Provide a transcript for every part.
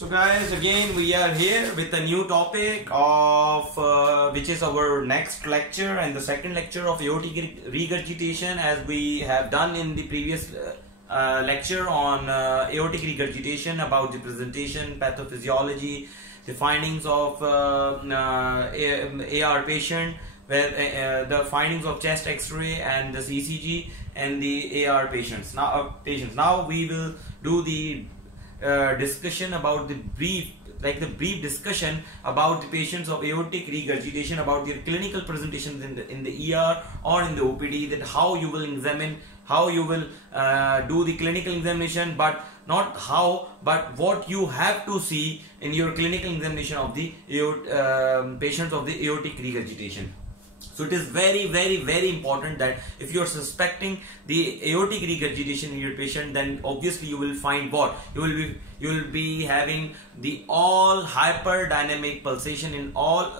So guys, again we are here with a new topic of which is our next lecture and the second lecture of aortic regurgitation, as we have done in the previous lecture on aortic regurgitation, about the presentation, pathophysiology, the findings of AR patient, where the findings of chest X-ray and the ECG and the AR patients. Now we will do the discussion about the brief discussion about the patients of aortic regurgitation, about their clinical presentations in the ER or in the OPD, that how you will examine, how you will do the clinical examination, but not how, but what you have to see in your clinical examination of the patients of the aortic regurgitation. So it is very, very, very important that if you are suspecting the aortic regurgitation in your patient, then obviously you will find what you will be having the all hyperdynamic pulsation in all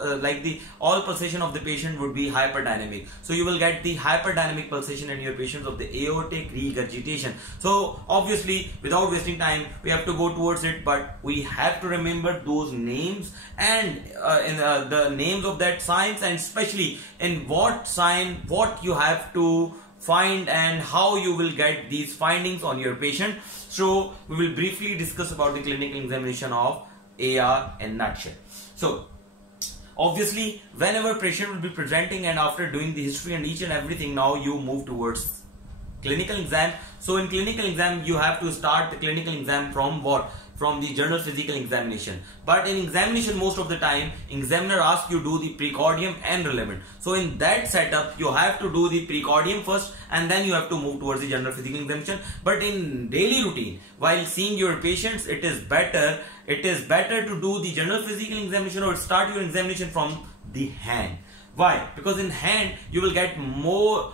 all pulsation of the patient would be hyperdynamic. So you will get the hyperdynamic pulsation in your patients of the aortic regurgitation. So obviously, without wasting time, we have to go towards it, but we have to remember those names and the names of that science, and especially in what sign, what you have to find and how you will get these findings on your patient. So we will briefly discuss about the clinical examination of AR in nutshell. So obviously, whenever patient will be presenting and after doing the history and each and everything, now you move towards clinical exam. So in clinical exam, you have to start the clinical exam from what? From the general physical examination. But in examination, most of the time, examiner asks you do the precordium and relevant. So in that setup, you have to do the precordium first and then you have to move towards the general physical examination. But in daily routine, while seeing your patients, it is better to do the general physical examination or start your examination from the hand. Why? Because in hand, you will get more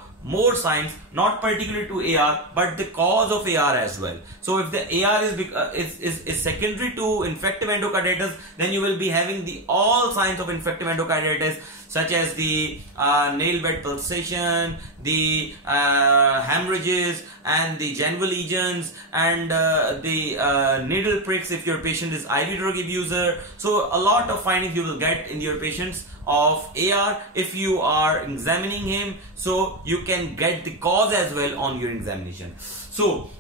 signs, not particular to AR, but the cause of AR as well. So if the AR is secondary to infective endocarditis, then you will be having the all signs of infective endocarditis, such as the nail bed pulsation, the hemorrhages, and the genital lesions, and the needle pricks if your patient is IV drug abuser. So a lot of findings you will get in your patients of AR if you are examining him, so you can get the cause as well on your examination. So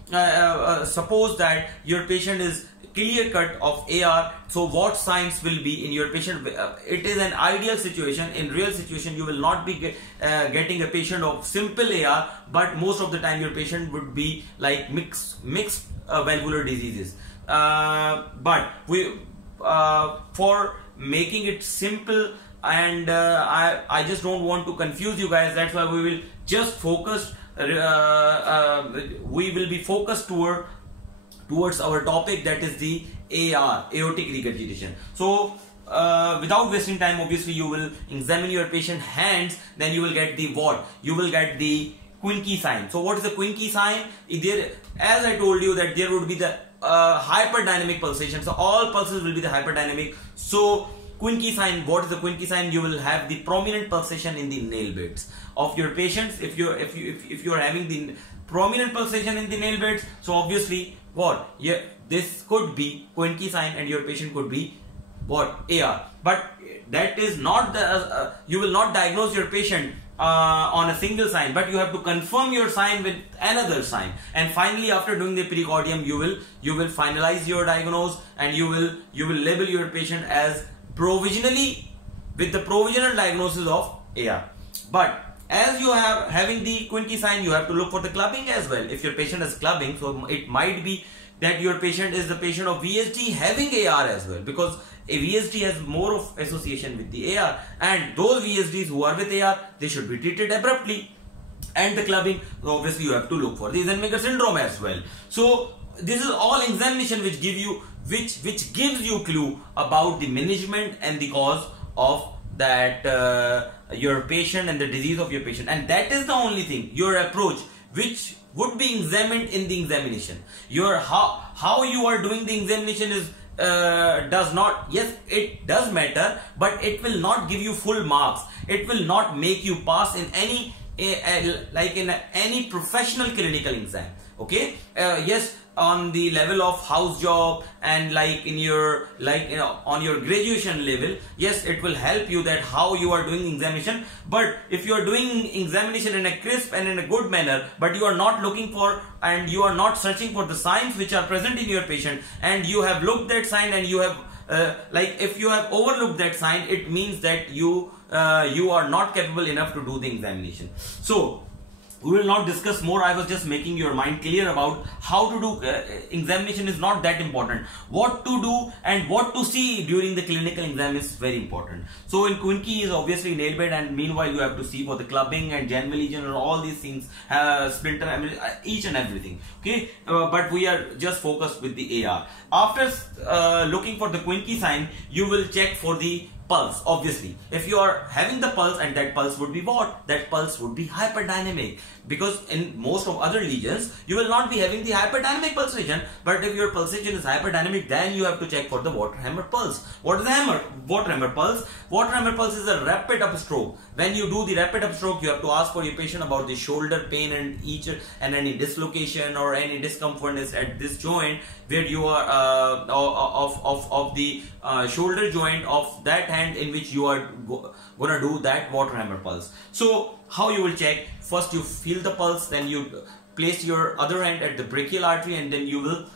suppose that your patient is clear cut of AR, so what signs will be in your patient? It is an ideal situation. In real situation, you will not be getting a patient of simple AR, but most of the time your patient would be like mixed valvular diseases. But we for making it simple, and I just don't want to confuse you guys, that's why we will just focus we will be focused towards our topic, that is the AR, aortic regurgitation. So without wasting time, obviously you will examine your patient hands, then you will get the what? You will get the Quincke sign. So what is the Quincke sign? As I told you, that there would be the hyperdynamic pulsation. So all pulses will be the hyperdynamic. So Quincke sign, what is the Quincke sign? You will have the prominent pulsation in the nail beds of your patients. If you are having the prominent pulsation in the nail beds, so obviously what? Yeah, this could be Quincke sign and your patient could be what? AR. But that is not the you will not diagnose your patient on a single sign, but you have to confirm your sign with another sign, and finally after doing the precordium, you will finalize your diagnosis, and you will label your patient as provisionally with the provisional diagnosis of AR. But as you are having the Quincke sign, you have to look for the clubbing as well. If your patient is clubbing, so it might be that your patient is the patient of VSD having AR as well, because a VSD has more of association with the AR, and those VSDs who are with AR, they should be treated abruptly. And the clubbing, obviously you have to look for the Eisenmenger syndrome as well. So this is all examination which gives you clue about the management and the cause of that your patient and the disease of your patient, and that is the only thing, your approach, which would be examined in the examination. Your how you are doing the examination is does not, yes, it does matter, but it will not give you full marks. It will not make you pass in any like in any professional clinical exam. Okay, yes, on the level of house job and like in your on your graduation level, yes, it will help you that how you are doing examination. But if you are doing examination in a crisp and in a good manner, but you are not looking for and you are not searching for the signs which are present in your patient, and you have looked that sign and you have like if you have overlooked that sign, it means that you are not capable enough to do the examination. So we will not discuss more. I was just making your mind clear about how to do examination is not that important. What to do and what to see during the clinical exam is very important. So in Quincke is obviously nail bed, and meanwhile you have to see for the clubbing and general lesion and all these things, splinter, I mean, each and everything. Okay, but we are just focused with the AR. After looking for the Quincke sign, you will check for the pulse. Obviously, if you are having the pulse, and that pulse would be what? That pulse would be hyperdynamic, because in most of other lesions you will not be having the hyperdynamic pulsation, but if your pulsation is hyperdynamic, then you have to check for the water hammer pulse. What is the water hammer pulse? Water hammer pulse is a rapid upstroke. When you do the rapid upstroke, you have to ask for your patient about the shoulder pain and any dislocation or any discomfort is at this joint where you are of the shoulder joint of that hand in which you are gonna do that water hammer pulse. So how you will check? First you feel the pulse, then you place your other hand at the brachial artery, and then you will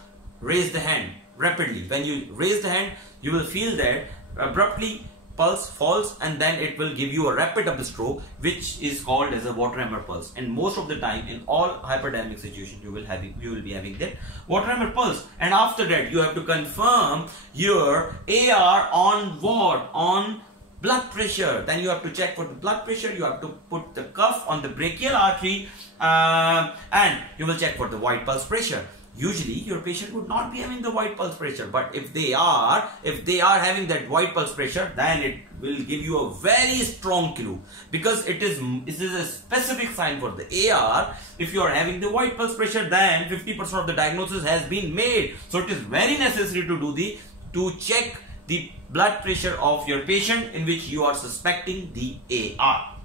raise the hand rapidly. When you raise the hand, you will feel that abruptly pulse falls, and then it will give you a rapid upstroke, which is called as a water hammer pulse. And most of the time in all hyperdynamic situations you will be having that water hammer pulse. And after that you have to confirm your AR on what? On blood pressure. Then you have to check for the blood pressure. You have to put the cuff on the brachial artery, and you will check for the white pulse pressure. Usually your patient would not be having the white pulse pressure, but if they are having that white pulse pressure, then it will give you a very strong clue, because it is a specific sign for the AR. If you are having the white pulse pressure, then 50% of the diagnosis has been made. So it is very necessary to check the blood pressure of your patient in which you are suspecting the AR.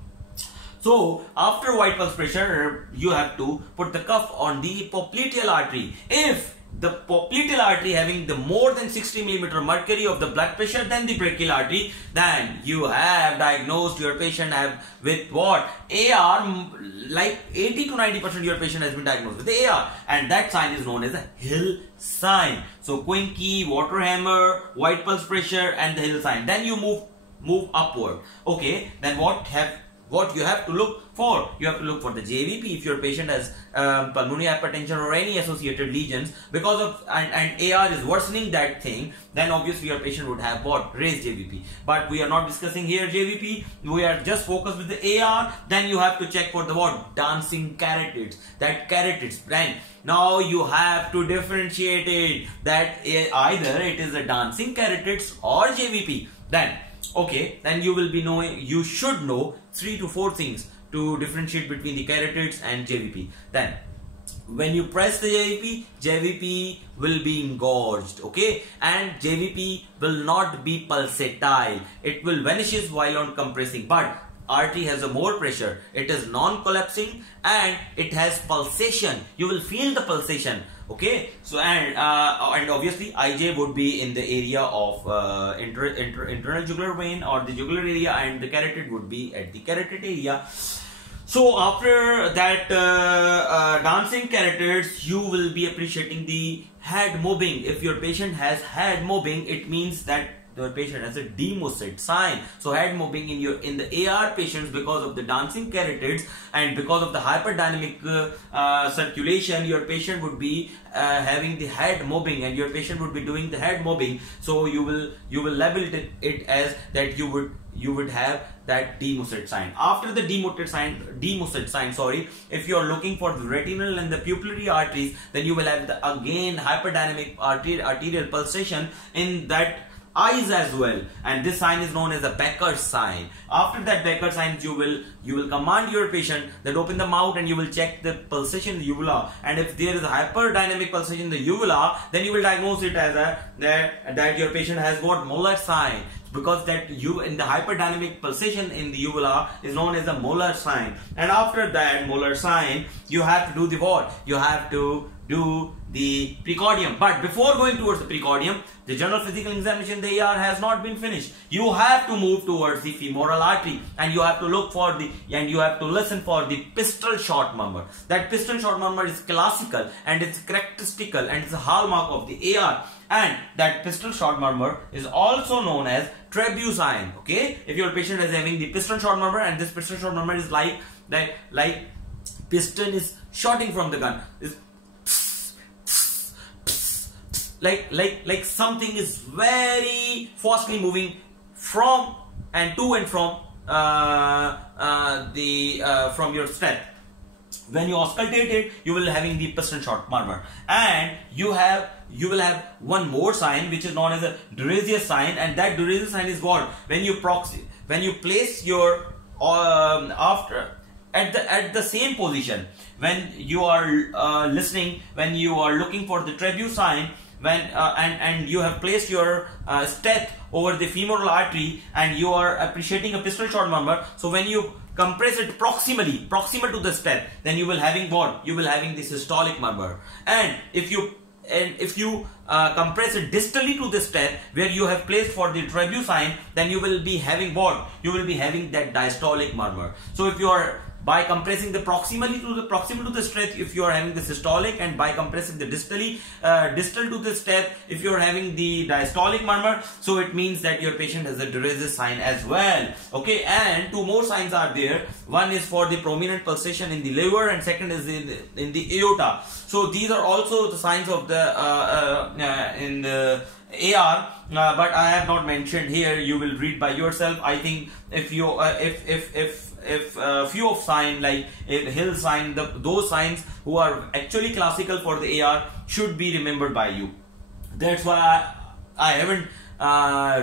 So after white pulse pressure, you have to put the cuff on the popliteal artery. If the popliteal artery having the more than 60 mm mercury of the blood pressure than the brachial artery, then you have diagnosed your patient with what? AR. Like 80 to 90% of your patient has been diagnosed with the AR, and that sign is known as a Hill sign. So Quincke, water hammer, white pulse pressure, and the Hill sign. Then you move upward. Okay, then what you have to look for? You have to look for the JVP if your patient has pulmonary hypertension or any associated lesions, because of and AR is worsening that thing, then obviously your patient would have what? Raised JVP. But we are not discussing here JVP, we are just focused with the AR. Then you have to check for the what? Dancing carotids. That carotids, then now you have to differentiate it, that either it is a dancing carotids or JVP. Then okay, then you should know 3 to 4 things to differentiate between the carotids and JVP. Then when you press the JVP will be engorged, okay, and JVP will not be pulsatile. It will vanishes while on compressing, but artery has a more pressure, it is non-collapsing, and it has pulsation. You will feel the pulsation. Okay, so and obviously IJ would be in the area of internal jugular vein or the jugular area, and the carotid would be at the carotid area. So after that dancing carotids, you will be appreciating the head mobbing. If your patient has head mobbing, it means that the patient has a demosid sign. So head mobbing in the AR patients, because of the dancing carotids and because of the hyperdynamic circulation, your patient would be having the head mobbing, and your patient would be doing the head mobbing. So you will label it as that you would have that demosid sign. After the demosid sign, sorry, if you are looking for the retinal and the pupillary arteries, then you will have the again hyperdynamic arterial pulsation in that eyes as well, and this sign is known as a Becker's sign. After that Becker's sign, you will command your patient that open the mouth, and you will check the pulsation in the uvula, and if there is a hyperdynamic pulsation in the uvula, then you will diagnose it as that your patient has got Moller sign, because that in the hyperdynamic pulsation in the uvula is known as the Moller sign. And after that Moller sign, you have to do the what? You have to do the precordium. But before going towards the precordium, the general physical examination, the AR has not been finished. You have to move towards the femoral artery, and you have to look for the, and you have to listen for the pistol short murmur. That pistol short murmur is classical and it's characteristical and it's a hallmark of the AR. And that pistol short murmur is also known as trebuchin. Okay, if your patient is having the piston short murmur, and this piston short murmur is like piston is shooting from the gun, is like something is very fastly moving from and to and from from your step. When you auscultate it, you will having the piston short murmur, and you will have one more sign which is known as a DrNAS sign, and that DrNAS sign is what? When you place your after at the same position, when you are listening, when you are looking for the trebuchin, when and you have placed your stent over the femoral artery and you are appreciating a pistol short murmur, so when you compress it proximal to the stent, then you will having what? You will having this systolic murmur. And if you compress it distally to the stent where you have placed for the trebuchin, then you will be having what? You will be having that diastolic murmur. So if you are by compressing the proximal to the stent, if you are having the systolic, and by compressing the distal to the stent, if you are having the diastolic murmur, so it means that your patient has a DrNAS sign as well. Okay, and two more signs are there. One is for the prominent pulsation in the liver, and second is in the aorta. So these are also the signs of the in the AR, but I have not mentioned here. You will read by yourself. I think if you if few of sign like Hill sign, those signs who are actually classical for the AR should be remembered by you. That's why I haven't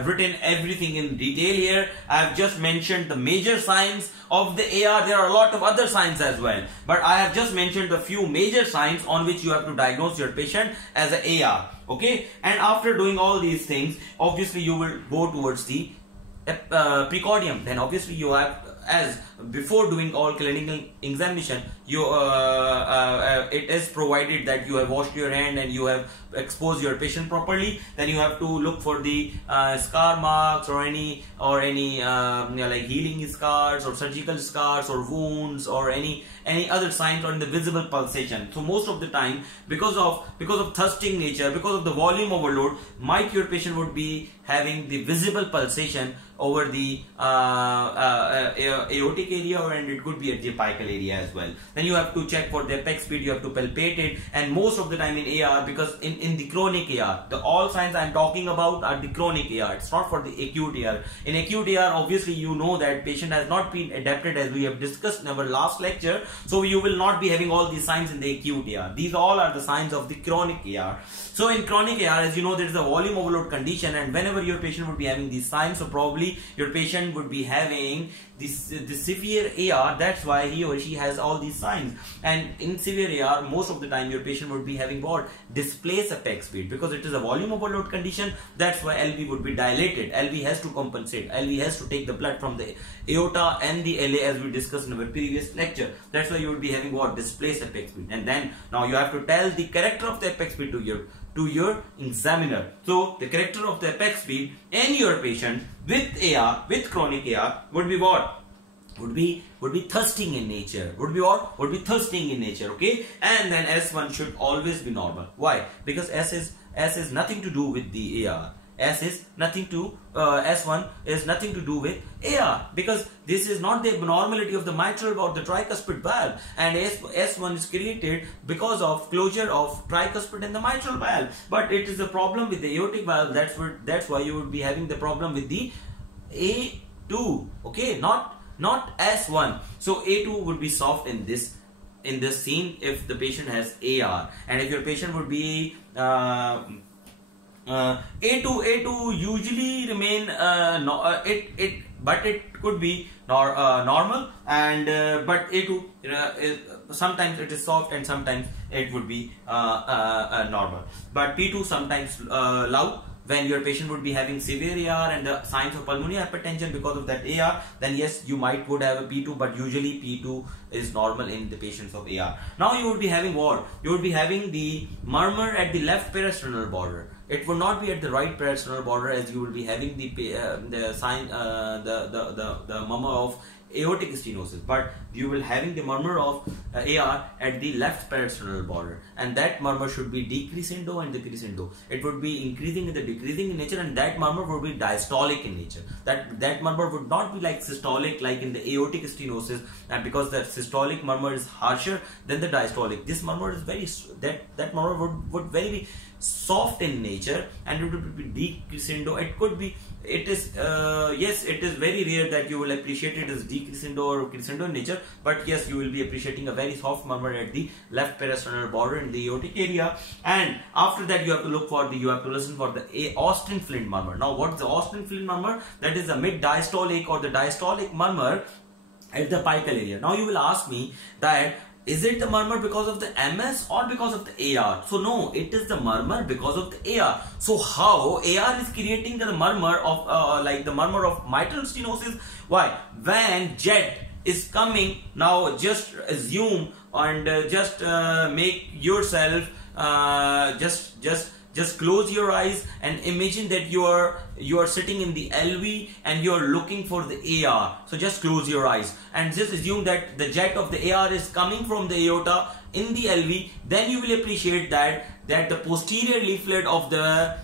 written everything in detail here. I have just mentioned the major signs of the AR. There are a lot of other signs as well, but I have just mentioned the few major signs on which you have to diagnose your patient as an AR. Okay, and after doing all these things, obviously you will go towards the precordium. Then obviously you have, as before doing all clinical examination, you it is provided that you have washed your hand and you have exposed your patient properly. Then you have to look for the scar marks or any like healing scars or surgical scars or wounds or any other signs on the visible pulsation. So most of the time, because of thirsting nature, because of the volume overload, your patient would be having the visible pulsation over the aortic area, and it could be at the apical area as well. Then you have to check for the apex speed, you have to palpate it, and most of the time in AR, because in the chronic AR, all signs I am talking about are the chronic AR, it's not for the acute AR. In acute AR, obviously you know that patient has not been adapted, as we have discussed in our last lecture, so you will not be having all these signs in the acute AR. These all are the signs of the chronic AR. So in chronic AR, as you know, there is a volume overload condition, and whenever your patient would be having these signs, so probably your patient would be having this severe AR. That's why he or she has all these signs. And in severe AR, most of the time your patient would be having what? Displaced apex speed, because it is a volume overload condition. That's why LV would be dilated. LV has to compensate. LV has to take the blood from the aorta and the LA, as we discussed in our previous lecture. That's why you would be having what? Displaced apex speed. And then now you have to tell the character of the apex speed to your examiner. So the character of the apex speed in your patient with AR, with chronic AR, would be what? Would be thirsting in nature. Would be what? Would be thirsting in nature. Okay, and then S1 should always be normal. Why? Because S is nothing to do with the AR. S1 is nothing to do with AR, because this is not the abnormality of the mitral or the tricuspid valve, and S1 is created because of closure of tricuspid and the mitral valve, but it is a problem with the aortic valve. That's why you would be having the problem with the A2. Okay, not S1. So A2 would be soft in this scene if the patient has AR, and if your patient would be A2 usually remain but it could be normal, and but A2 sometimes it is soft and sometimes it would be normal, but P2 sometimes loud, when your patient would be having severe AR and the signs of pulmonary hypertension because of that AR, then yes, you would have a P2, but usually P2 is normal in the patients of AR. Now you would be having what? You would be having the murmur at the left parasternal border. It would not be at the right parasternal border, as you will be having the murmur of aortic stenosis, but you will having the murmur of AR at the left parasternal border, and that murmur should be decrescendo and decrescendo. It would be increasing and decreasing in nature, and that murmur would be diastolic in nature. That murmur would not be like systolic like in the aortic stenosis, and because the systolic murmur is harsher than the diastolic. This murmur is very that murmur would very soft in nature, and it would be decrescendo. It is yes, it is very rare that you will appreciate it as decrescendo or crescendo in nature, but yes, you will be appreciating a very soft murmur at the left parasternal border in the aortic area. And after that, you have to listen for the Austin Flint murmur. Now, what is the Austin Flint murmur? That is the mid diastolic or the diastolic murmur at the apical area. Now you will ask me that, is it the murmur because of the MS or because of the AR? So no, it is the murmur because of the AR. So how AR is creating the murmur of like the murmur of mitral stenosis? Why? When jet is coming, now just assume and just make yourself just close your eyes and imagine that you are sitting in the LV and you are looking for the AR. So just close your eyes and just assume that the jet of the AR is coming from the aorta in the LV. Then you will appreciate that the posterior leaflet of the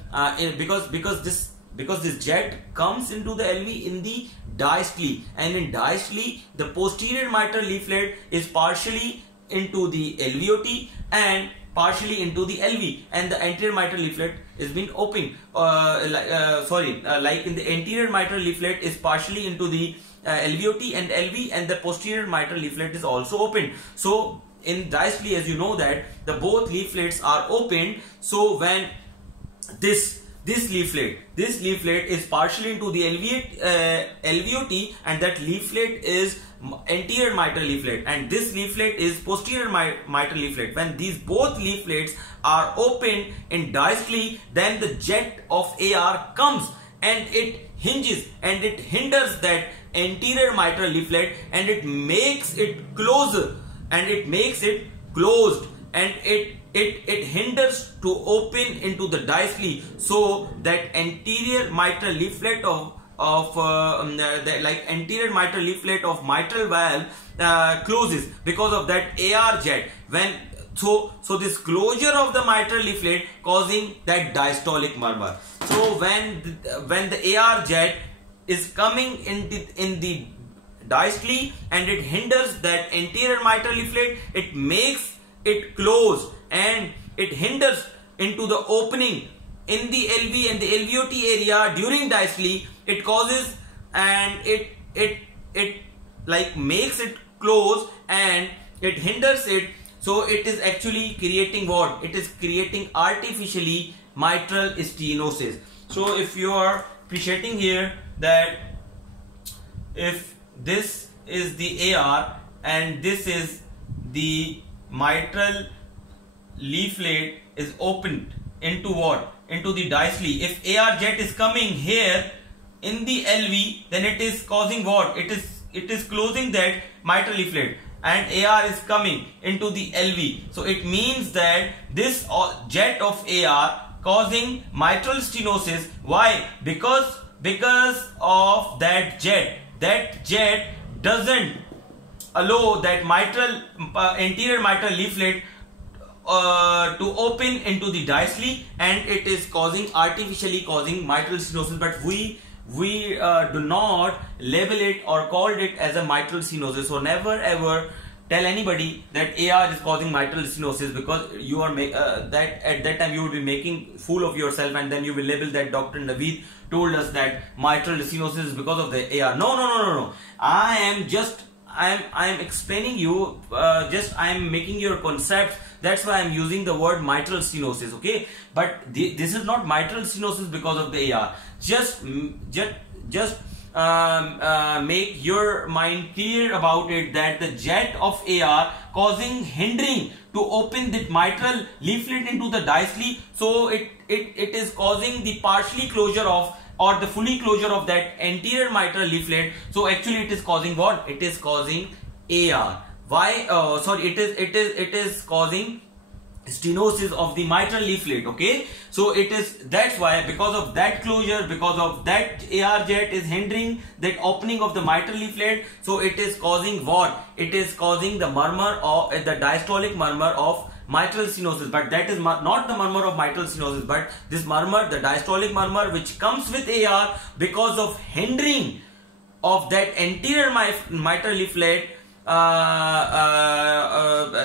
because this jet comes into the LV in the diastole, and in diastole the posterior mitral leaflet is partially into the LVOT and partially into the LV, and the anterior mitral leaflet is being opened. Like in the anterior mitral leaflet is partially into the LVOT and LV, and the posterior mitral leaflet is also opened. So in diastole, as you know that the both leaflets are opened. So when this leaflet is partially into the LVOT, and that leaflet is anterior mitral leaflet, and this leaflet is posterior mitral leaflet. When these both leaflets are open in diastole, then the jet of AR comes and it hinges and it hinders that anterior mitral leaflet, and it makes it closer, and it makes it closed, and it hinders to open into the diastole, so that anterior mitral leaflet anterior mitral leaflet of mitral valve closes because of that AR jet. So this closure of the mitral leaflet causing that diastolic murmur. So when the AR jet is coming in the diastole and it hinders that anterior mitral leaflet, it makes it close and it hinders into the opening in the LV and the LVOT area during diastole. It causes and it like makes it close and it hinders it. So it is actually creating what? It is creating artificially mitral stenosis. So if you are appreciating here that if this is the AR and this is the mitral leaflet is opened into what? Into the diastole. If AR jet is coming here in the LV, then it is causing what? It is closing that mitral leaflet, and AR is coming into the LV. So it means that this jet of AR causing mitral stenosis. Why? Because of that jet. That jet doesn't allow that anterior mitral leaflet to open into the diastole, and it is artificially causing mitral stenosis. But we do not label it or call it as a mitral stenosis. So never ever tell anybody that AR is causing mitral stenosis, because you are that at that time you will be making fool of yourself, and then you will label that Dr. Naveed told us that mitral stenosis is because of the AR. No. I am explaining you. I am making your concepts. That's why I am using the word mitral stenosis. Okay, but this is not mitral stenosis because of the AR. Just make your mind clear about it, that the jet of AR causing hindering to open the mitral leaflet into the diastole, so it is causing the partially closure of or the fully closure of that anterior mitral leaflet. So actually it is causing what? It is causing AR. Why? Sorry, it is causing stenosis of the mitral leaflet. Okay, so that's why, because of that closure, because of that AR jet is hindering that opening of the mitral leaflet, so it is causing what? It is causing the murmur or the diastolic murmur of mitral stenosis. But that is not the murmur of mitral stenosis, but this murmur, the diastolic murmur, which comes with AR because of hindering of that anterior mitral leaflet.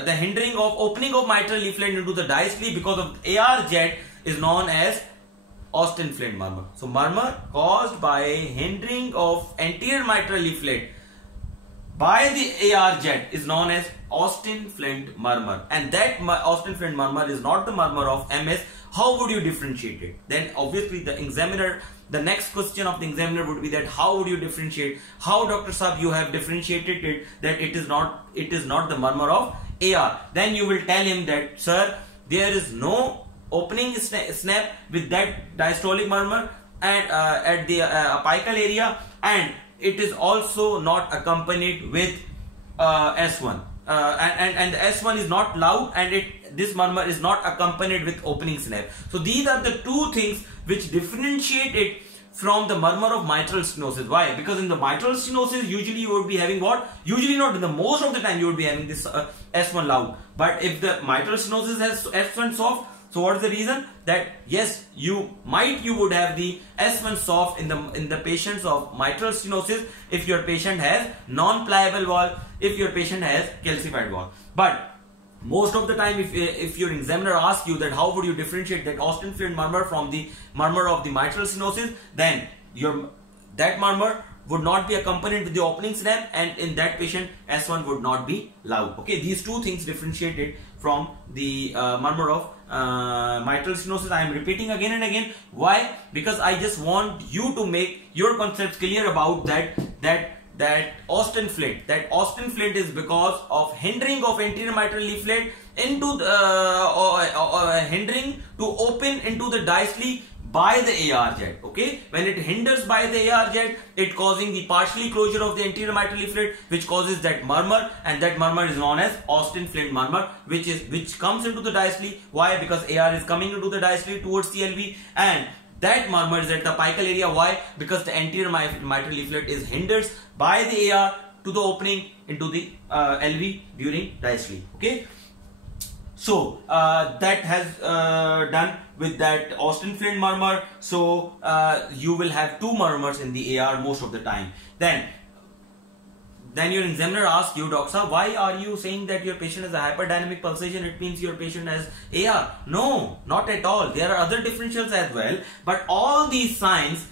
The hindering of opening of mitral leaflet into the diastole because of AR jet is known as Austin-Flint murmur. So murmur caused by hindering of anterior mitral leaflet by the AR jet is known as Austin-Flint murmur, and that Austin-Flint murmur is not the murmur of MS. How would you differentiate it? Then obviously the examiner, the next question of the examiner would be that how would you differentiate? How, Dr. Saab, you have differentiated it that it is not the murmur of AR? Then you will tell him that, sir, there is no opening snap with that diastolic murmur and at the apical area, and it is also not accompanied with S1. And the S1 is not loud, and this murmur is not accompanied with opening snap. So these are the two things which differentiate it from the murmur of mitral stenosis. Why? Because in the mitral stenosis, usually you would be having what? Usually not, in the most of the time you would be having this S1 loud. But if the mitral stenosis has S1 soft, so what is the reason? That yes, you would have the S1 soft in the patients of mitral stenosis if your patient has non-pliable valve, if your patient has calcified valve. But most of the time, if your examiner asks you that how would you differentiate that Austin-Flint murmur from the murmur of the mitral stenosis, then that murmur would not be accompanied with the opening snap, and in that patient S1 would not be loud. Okay, these two things differentiate it from the murmur of mitral stenosis. I am repeating again and again. Why? Because I just want you to make your concepts clear about that Austin-Flint. That Austin-Flint is because of hindering of anterior mitral leaflet into the hindering to open into the diastole by the AR jet. Okay, when it hinders by the AR jet, it causing the partially closure of the anterior mitral leaflet, which causes that murmur, and that murmur is known as Austin-Flint murmur, which comes into the diastole. Why? Because AR is coming into the diastole towards CLV, and that murmur is at the apical area. Why? Because the anterior mitral leaflet is hindered by the AR to the opening into the LV during diastole. Okay, so that has done with that Austin-Flint murmur. So you will have two murmurs in the AR most of the time. Then your examiner asks you, Doctor, why are you saying that your patient has a hyperdynamic pulsation? It means your patient has AR. No, not at all. There are other differentials as well. But all these signs,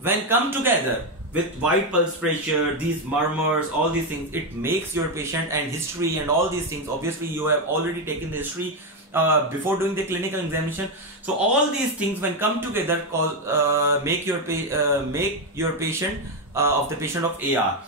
when come together with wide pulse pressure, these murmurs, all these things, it makes your patient, and history and all these things. Obviously, you have already taken the history before doing the clinical examination. So all these things, when come together, make your patient of the patient of AR.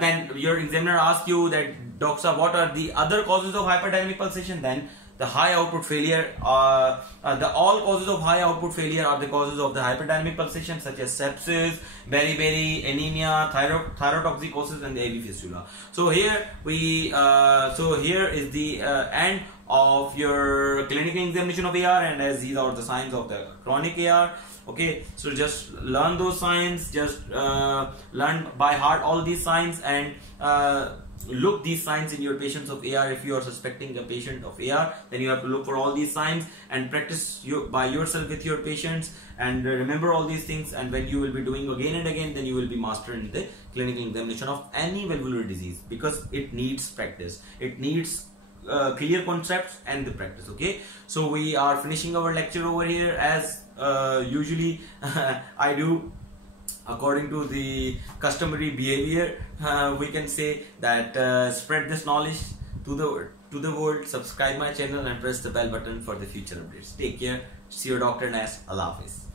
Then your examiner asks you that, Doctor, what are the other causes of hyperdynamic pulsation? Then the high output failure, all causes of high output failure are the causes of the hyperdynamic pulsation, such as sepsis, beriberi, anemia, thyrotoxicosis, and the AV fistula. So here is the end of your clinical examination of AR, and as these are the signs of the chronic AR. Okay, so just learn those signs, just learn by heart all these signs, and look these signs in your patients of AR. If you are suspecting a patient of AR, then you have to look for all these signs and practice by yourself with your patients, and remember all these things. And when you will be doing again and again, then you will be mastering the clinical examination of any valvular disease, because it needs practice. It needs clear concepts and the practice. Okay, so we are finishing our lecture over here as usually I do. According to the customary behavior, we can say that spread this knowledge to the world, subscribe my channel, and press the bell button for the future updates. Take care. See you, Dr. DrNAS. Allah Hafiz.